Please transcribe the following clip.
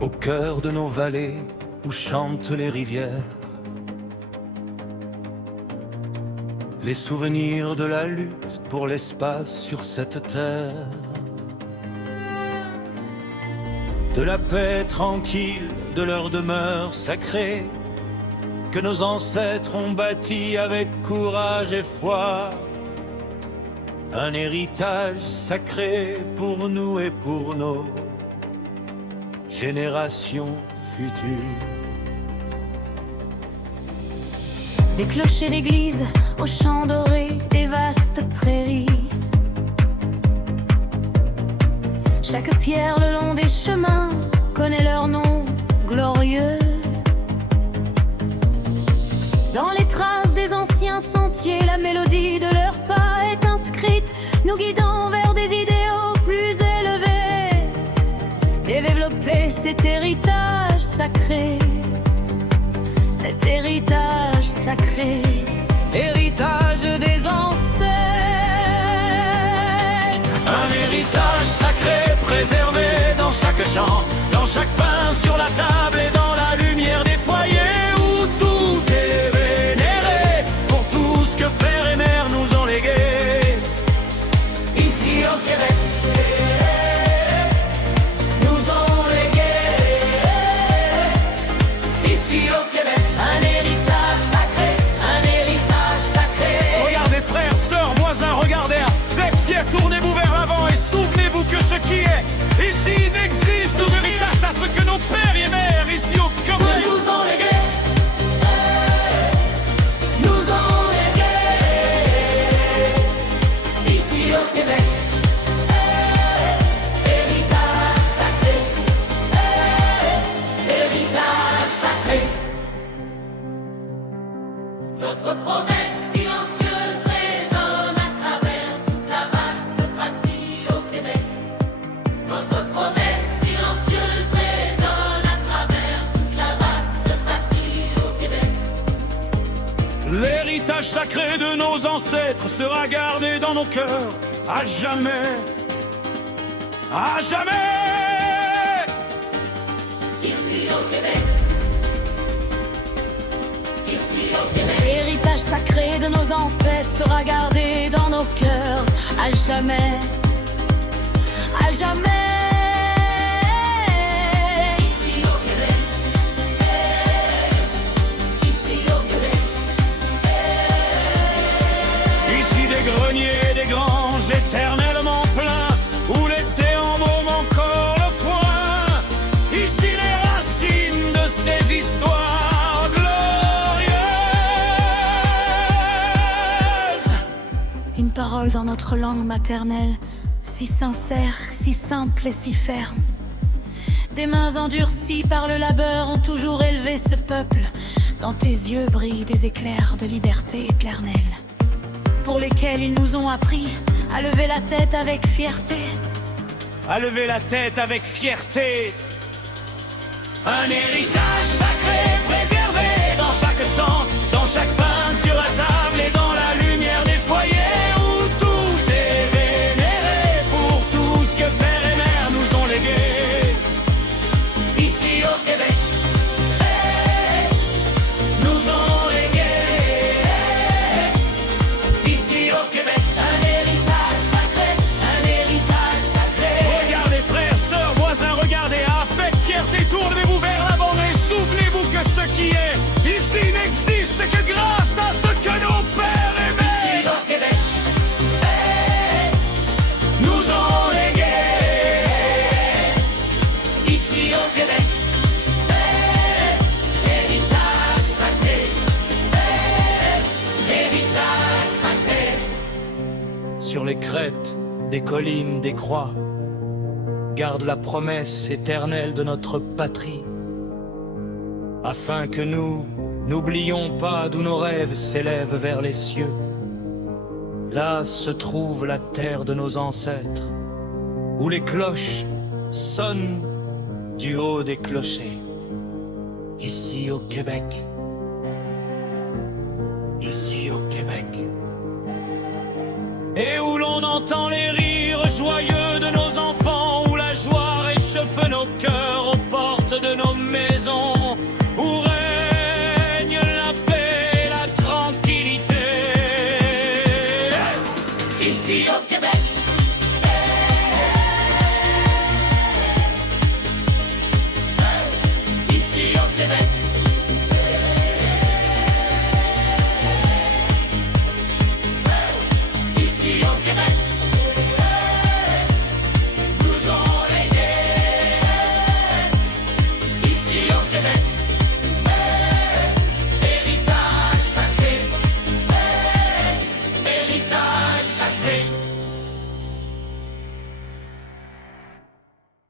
Au cœur de nos vallées où chantent les rivières, les souvenirs de la lutte pour l'espace sur cette terre, de la paix tranquille de leur demeure sacrée, que nos ancêtres ont bâti avec courage et foi. Un héritage sacré pour nous et pour nos générations futures. Des clochers d'église aux champs dorés, des vastes prairies. Chaque pierre le long des chemins connaît leur nom glorieux. Dans les traces des anciens sentiers, la mélodie de leurs pas est inscrite, nous guidant vers des idéaux plus élevés. Développer cet héritage sacré, cet héritage sacré, héritage des ancêtres. Un héritage sacré préservé dans chaque champ, dans chaque pain sur la table et dans la lumière des foyers où tout est vénéré pour tout ce que père et mère nous ont légué. Ici au Québec, nous ont légué. Ici au Québec, un héritage sacré, un héritage sacré. Regardez frères, sœurs, voisins, regardez avec fiers, tournez-vous vers l'avant et souvenez-vous que ce qui est ici n'existe de héritage à ce que nos pères et mères ici au Québec Nous ont légué. Nous ont légué. Ici au Québec, héritage sacré, héritage sacré. Notre promesse silencieuse résonne à travers toute la vaste patrie au Québec. Notre promesse silencieuse résonne à travers toute la vaste patrie au Québec. L'héritage sacré de nos ancêtres sera gardé dans nos cœurs à jamais. À jamais. Ici au Québec. Ici au Québec. L'héritage sacré de nos ancêtres sera gardé dans nos cœurs à jamais, à jamais. Ici au Québec. Ici au Québec. Ici des greniers, des granges éternellement pleins, où l'été embaume encore le foin. Ici les racines de ces histoires glorieuses. Une parole dans notre langue maternelle, si sincère, si simple et si ferme. Des mains endurcies par le labeur ont toujours élevé ce peuple. Dans tes yeux brillent des éclairs de liberté éternelle, pour lesquels ils nous ont appris à lever la tête avec fierté. À lever la tête avec fierté. Un héritage sacré préservé dans chaque champ, dans chaque pain sur la table et dans la lumière des foyers où tout est vénéré pour tout ce que père et mère nous ont légué. Ici au Québec, nous ont légué. Ici au Québec, un héritage sacré, un héritage sacré. Regardez frères, sœurs, voisins, regardez avec fierté, tournez-vous vers l'avant et souvenez-vous que ce qui est ici n'existe que grâce à ce que nos pères et Ici mères au Québec, nous ont légué. Ici au Québec, héritage sacré, héritage sacré. Sur les crêtes des collines, des croix, garde la promesse éternelle de notre patrie, afin que nous n'oublions pas d'où nos rêves s'élèvent vers les cieux. Là se trouve la terre de nos ancêtres, où les cloches sonnent du haut des clochers. Ici au Québec, ici au Québec. Et où l'on entend les rires joyeux de nos enfants, où la joie réchauffe feu nos cœurs aux portes de nos maisons.